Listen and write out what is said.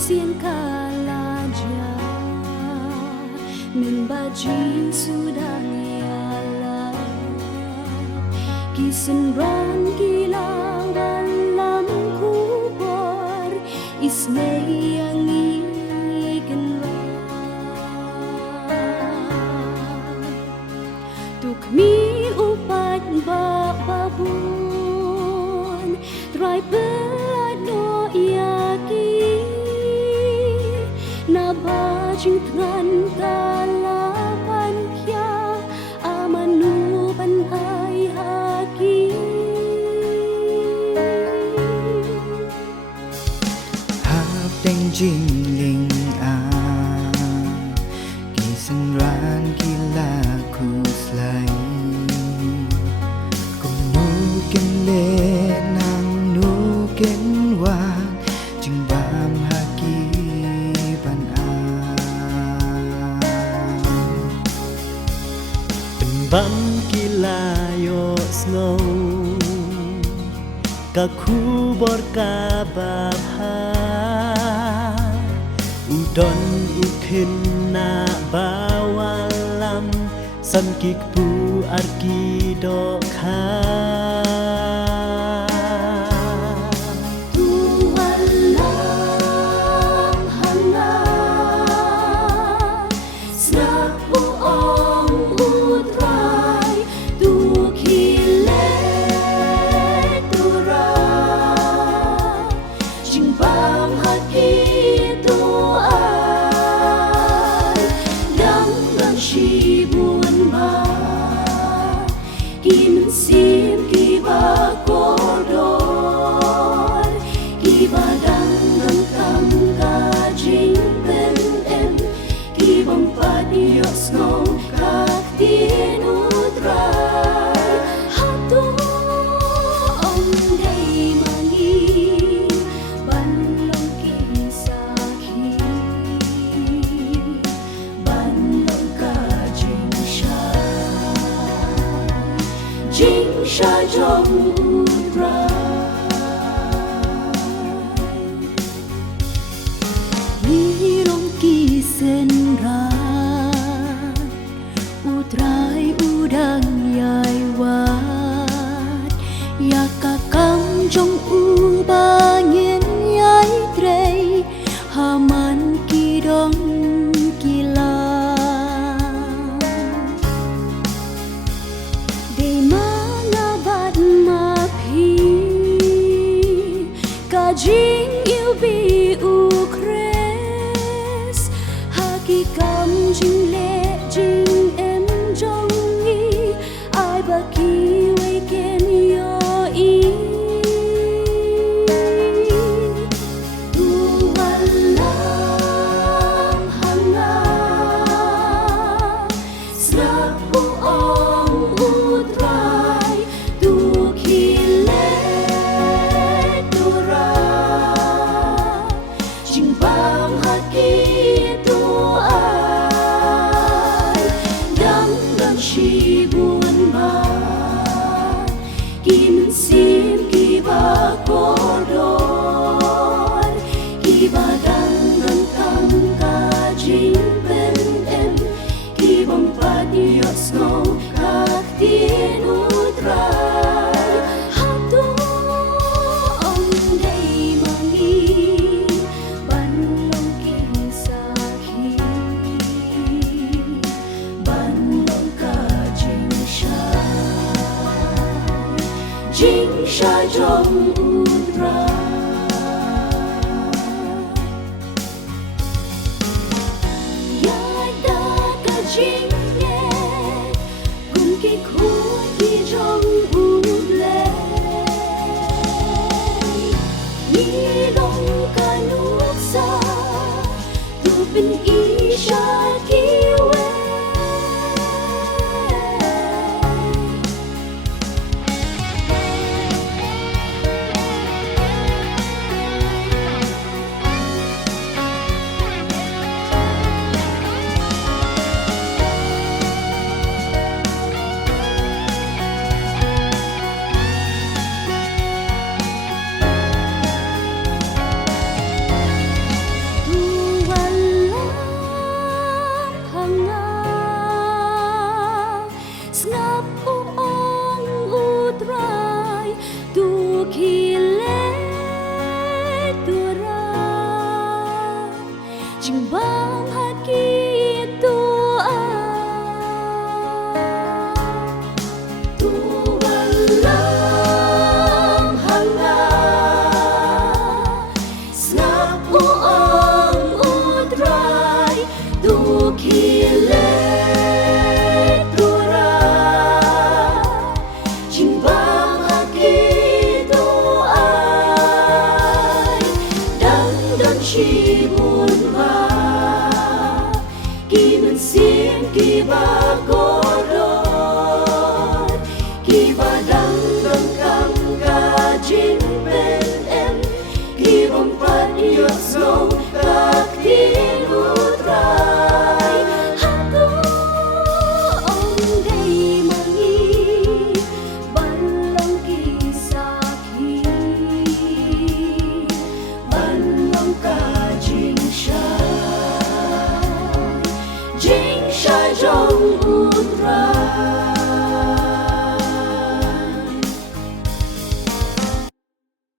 siang kalaja min bajing sudah nyala kisan ran kilang dalam kubur ismay yang ikan tuk mi upat babun try pelado yaki na bajing tran kalapan kya amanu pan ai haki hap deng jing ling a kisan ran kila kuslai kum nu ken le nang nu ken wan jing bam haki ban a bam kilayo snow kaku borka babha udon ukhin na bawalam samkik pu arki dokha sim kiba kodor kiba dang dang kam ka jing ben em kibam padios snow kak tinutray hatu om day mangi banlong kisaki banlong ka jing sha jing sha jong Nirong kisen ran utrai udang yai wat yakakam jong ubangin yai trei haman kidong kila de mana bat ma phi kajing yêu bi kam jing le jing em jong ni ai ba ki we ken yo i tu walam hanga snap bu ong utrai tu ki le tu ra jing bang haki shi buồn ba kim sim kiba kodor kiba dang dang kam ka jing ben em kibam padios snow kak tinutray hatu om day mangi banlong kisaki jing sha jong udra ya da ka jing ye kum ki khu ki jong udle ni dong ka nuk sa tu bin i sha ki we bà cô đôi khi bà đang đằng cam ca chính bên em khi bông phát nhược sâu các tiếng utrai aku ông đây mangi balang kisah balang ka jing shai trong utrai